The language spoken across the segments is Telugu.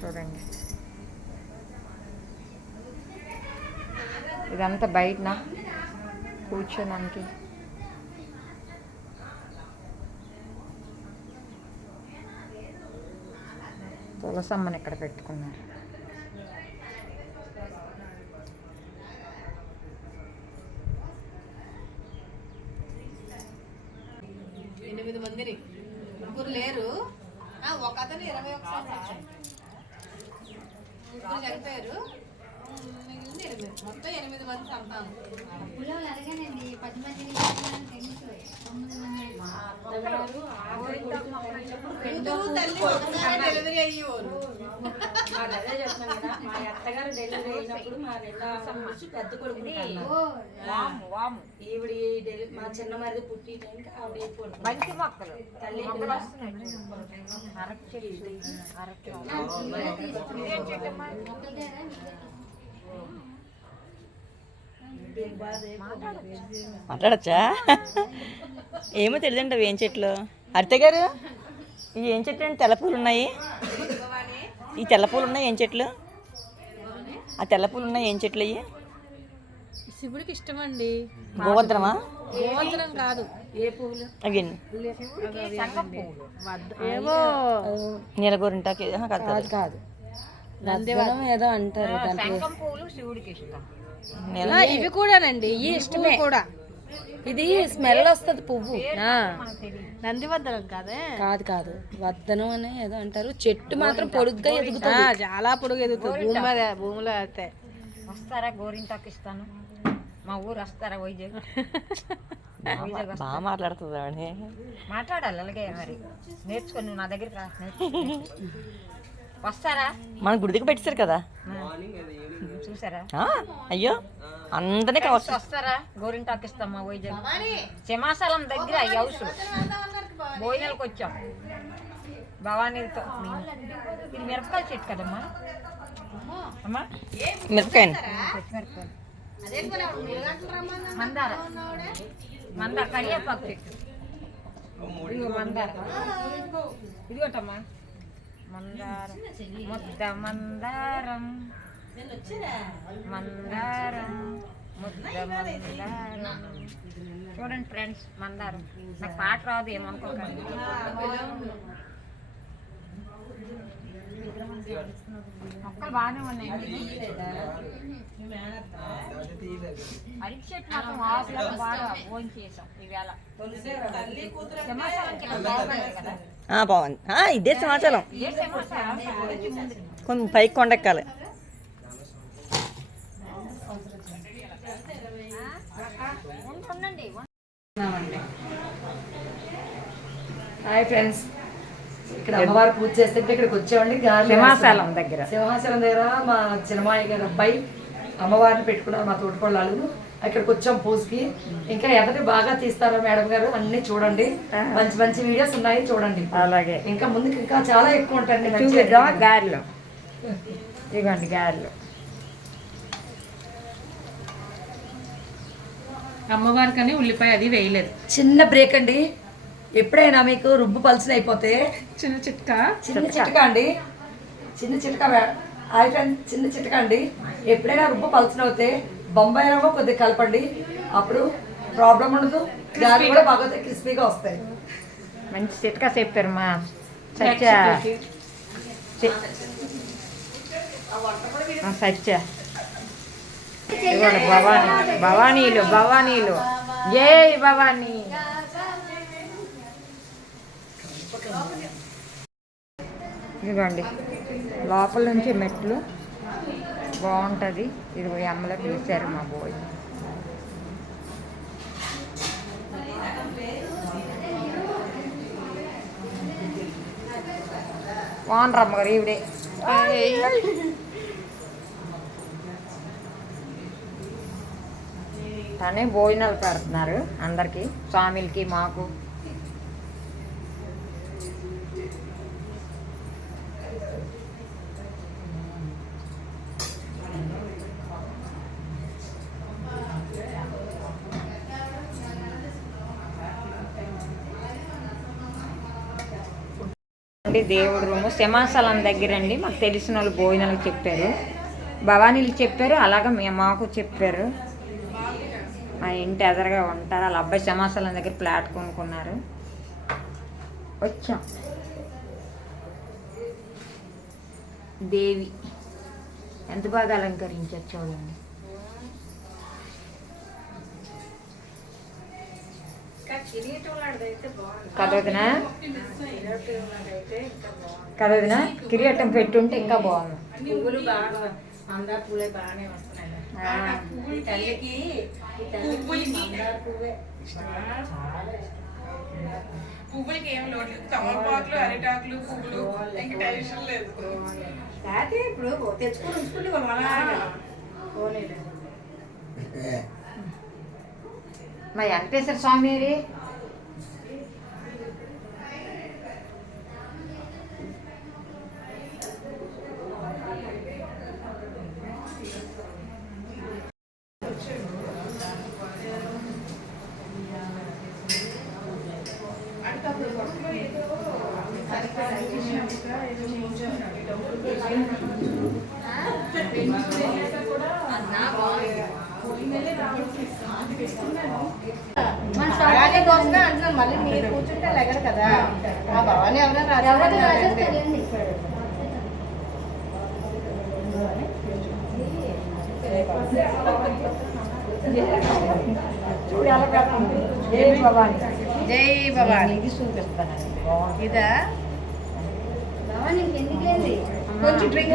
చూడండి. ఇదంతా బయటన? కూర్చోడానికి. తులసమ్మని ఇక్కడ పెట్టుకున్నారు. ఎనిమిది మందిని. ముగ్గురు లేరు. ఒక అతను ఇరవై ఒక ముగ్గురు చనిపోయారు మిగిలింది మొత్తం ఎనిమిది మంది సంతానం. పిల్లలు అడగానండి. పది తొమ్మిది మంది ఒకసారి డెలివరీ అయ్యేవారు అదే కదా మా అత్తగారు డెలివరీ అయినప్పుడు మా రెండో సంవత్సరం పెద్ద ఈవిడ మా చిన్న మరిది పుట్టి టైంకి ఆవిడ మంచి మొక్కలు. తల్లి మాట్లాడచ్చా? ఏమో తెలియదండి అవి ఏం చెట్లు. అరిత గారు ఇవి ఏం చెట్లు అండి తెల్ల పూలు ఉన్నాయి. ఈ తెల్ల పూలు ఉన్నాయి ఏం చెట్లు? ఆ తెల్ల పూలు ఉన్నాయి ఏం చెట్లు అయ్యి శివుడికి ఇష్టం అండి గోవర్ధనమా? గోవంతరం కాదు ఏ పువ్వులు అవి ఏవో. నీలగోరింటాకి కాదు కాదు. నందివనం ఏదో అంటారు శివుడికి ఇష్టం. ఇవి కూడానండి ఈ ఇష్టమే. కూడా. ఇది స్మెల్ వస్తుంది పువ్వు. నందివర్ధనం కాదే? కాదు కాదు. వద్దనం అని ఏదో అంటారు. చెట్టు మాత్రం పొడుగ్గా ఎదుగుతుంది. ఆ, చాలా పొడుగు ఎదుగుతుంది. భూమి మీద భూమిలో అయితే. వస్తారా? గోరింటాకు ఇస్తాను. మా ఊరు వస్తారా? వైజాగ్ బాగా మాట్లాడుతుంది మాట్లాడాలి అలాగే మరి. నేర్చుకొని నువ్వు నా దగ్గరికి రా. నేర్చుకో. వస్తారా? మన గుడికి పెట్టేశారు కదా. చూసారా? ఆ, అయ్యో. అందరినీ కావచ్చు వస్తారా? గోరింటాకు ఇస్తాం మా వైజాగ్ సింహాచలం దగ్గర ఈ హౌస్ భోజనాలకు వచ్చాం. భవానీతో ఇది మిరపకాయ చెట్టు కదమ్మా. అమ్మా. మిరపకాయ మందార. మందార కరివేపాకు చెట్టు. మందార. ఇదిగోటమ్మా. మందారం. ముద్ద మందారం. మందారం. ముద్ద మందారం. చూడండి ఫ్రెండ్స్ మందారం. నాకు పాట రాదు ఏమనుకోకండి. మొక్కలు బాగానే ఉన్నాయి. అరటి చెట్టు మాత్రం ఆకులకు బాగా చేసాం ఈవేళ. బాగుంది. ఇదే సమాచారం కొంచెం పైకి కొండెక్కాలి. Hi friends. ఇక్కడ అమ్మవారు పూజ చేస్తే ఇక్కడికి వచ్చామండి సింహాచలం. దగ్గర. సింహాచలం దగ్గర మా చిన్నమాయి గారు అబ్బాయి అమ్మవారిని పెట్టుకున్నారు మా తోటికోళ్ళాలు ఇక్కడికి వచ్చాం పూజకి. ఇంకా ఎవరి బాగా తీస్తారో మేడం గారు అన్ని చూడండి. మంచి మంచి వీడియోస్ ఉన్నాయి చూడండి. అలాగే. ఇంకా ముందుకు ఇంకా చాలా ఎక్కువ ఉంటాయండి. గారెలు? ఇదిగోండి గారెలు. అమ్మవారికని ఉల్లిపాయ అది వేయలేదు. చిన్న బ్రేక్ అండి. ఎప్పుడైనా మీకు రుబ్బు పలుచన అయిపోతే చిన్న చిట్కా? చిన్న చిట్కా అండి. చిన్న చిట్కా హాయ్ ఫ్రెండ్స్ చిన్న చిట్కా అండి. ఎప్పుడైనా రుబ్బు పలుచన అవుతే బొంబాయి రవ్వ కొద్దిగా కలపండి. అప్పుడు ప్రాబ్లం ఉండదు. గాలి కూడా బాగా క్రిస్పీగా వస్తాయి. మంచి చిట్కా చెప్పారు మా సత్య. సత్య. ఇదిగోండి భవానీ భవానీలు భవానీలు. జై భవానీ. ఇదిగోండి లోపల నుంచి మెట్లు. బాగుంటుంది. ఇరవై అమ్మలో పిలిచారు మా బోయ్ వానరమ్మ గారు ఈవిడే. తనే భోజనాలు పెడుతున్నారు అందరికీ స్వామిలకి మాకు. అంటే దేవుడి రూము సింహాచలం దగ్గర అండి మాకు తెలిసిన వాళ్ళు భోజనాలకు చెప్పారు. భవానీలు చెప్పారు అలాగే మేము మాకు చెప్పారు. ఇంటి ఎదురుగా ఉంటారు. వాళ్ళ అబ్బాయి సింహాచలం దగ్గర ప్లాట్ కొనుక్కున్నారు. వచ్చాం. దేవి ఎంత బాగా అలంకరించారు చూడండి. కదవదినా కదవదినా కిరీటం పెట్టుంటే ఇంకా బాగుంది. మందార పూలే బాగానే వస్తున్నాయి తల్లికి మందార పువ్వే. పువ్వులకి ఏం లోటు లేదు. తమలపాకులు అరిటాకులు పువ్వులు. ఇంక టెన్షన్ లేదు. లేకపోతే ఇప్పుడు తెచ్చుకొని ఉంచుకుంటే పోనీలేదు మా వెంకటేశ్వర స్వామి అంటున్నాను మళ్ళీ మీరు కూర్చుంటే లెగరు కదా ఆ భవాని ఎవరైనా జై భవాని ఇది ఇదా కొంచెం డ్రింక్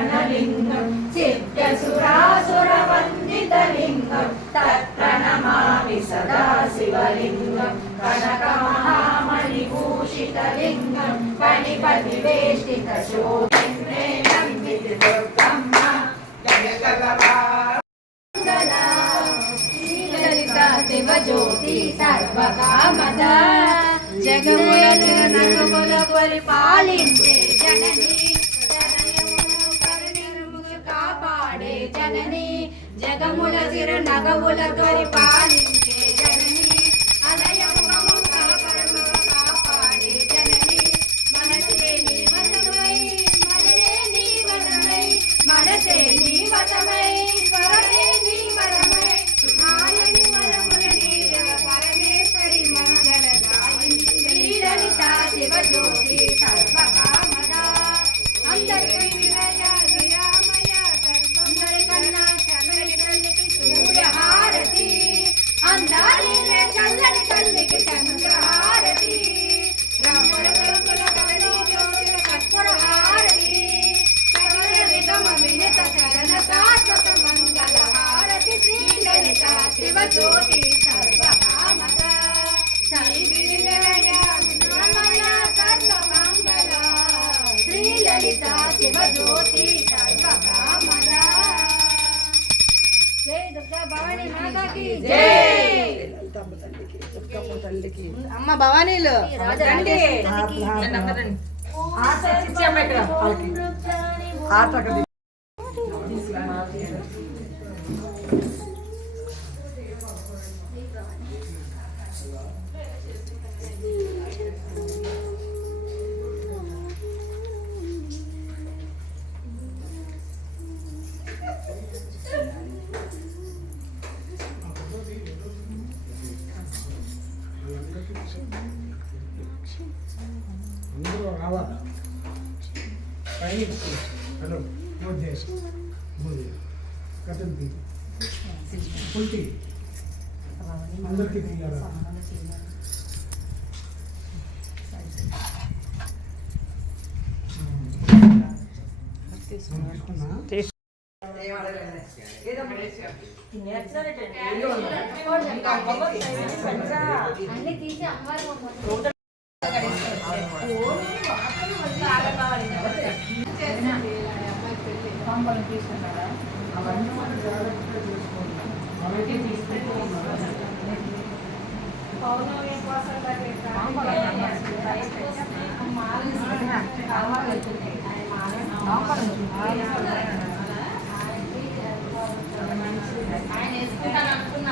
శివజ్యోతి సర్వకామద జగముల నగముల పరిపాలించే జనని కాపాడే జనని జగముల సిర నగముల పరిపాలించే అమ్మ భవానీలు. రండి. పైన హలో మోదేశ్ మోదే కథం పీ పుల్టి అందరికీ తీయాలి? తీసుకున్నా తీసు- అన్ని తీసి అమ్మవారి బొమ్మ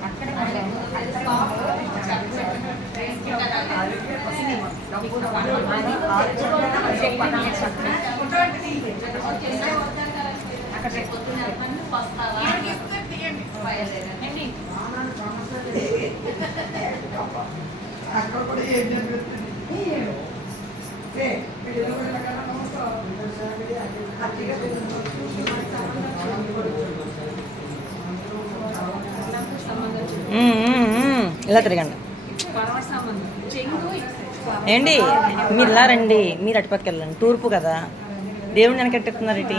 అక్కడ కూడా ఏం జరుగుతుంది ఏ, మీరు ఎవరు వెళ్ళగలరా? అట్టిగా మ్మ్, ఇలా తిరగండి. ఏంటి? మీరు ఇలా రండి. మీరు అటుపక్క వెళ్ళండి. తూర్పు కదా. దేవుడిని వెనకెట్టుకున్నారు ఇటీ?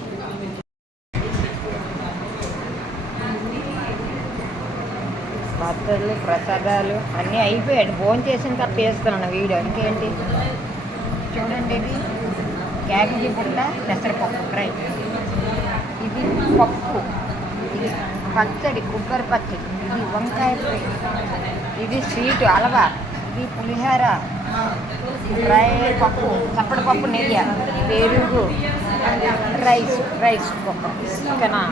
పచ్చళ్ళు ప్రసాదాలు అన్నీ అయిపోయాడు ఫోన్ చేసిన తర్వాత వేస్తున్నాను వీడియో. ఇంకేంటి? చూడండి ఇది. క్యాబేజీ పుట్ట పెసరపప్పు ఫ్రై. ఇది పప్పు. ఇది పచ్చడి కొబ్బరి పచ్చడి. ఇది వంకాయ ఫ్రై. ఇది స్వీట్ హల్వా ఇది పులిహోర. ఫ్రై పప్పు చప్పటి పప్పు నెయ్యి పెరుగు రైస్ రైస్ పప్పు. ఓకేనా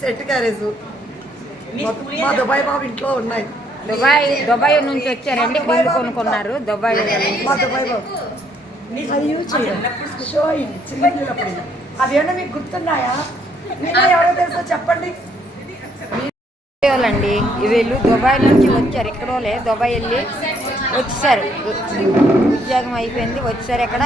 సెట్ క్యారేజు. మా దుబాయ్ బాబు ఇంట్లో ఉన్నాయి. దుబాయ్ దుబాయ్ నుంచి వచ్చారండి బిల్లు కొనుక్కున్నారు దుబాయ్ మా దుబాయ్ బాబు. అది యూజ్ చేయండి షో ఇది చిన్న పిల్లలప్పుడు ఇది. అవి ఏమన్నా మీకు గుర్తున్నాయా? ఎవరో తెలుసో చెప్పండి. వాళ్ళండి వీళ్ళు దుబాయ్ నుంచి వచ్చారు ఇక్కడోలే దుబాయ్ వెళ్ళి వచ్చారు. ఉద్యోగం అయిపోయింది వచ్చారు ఇక్కడ.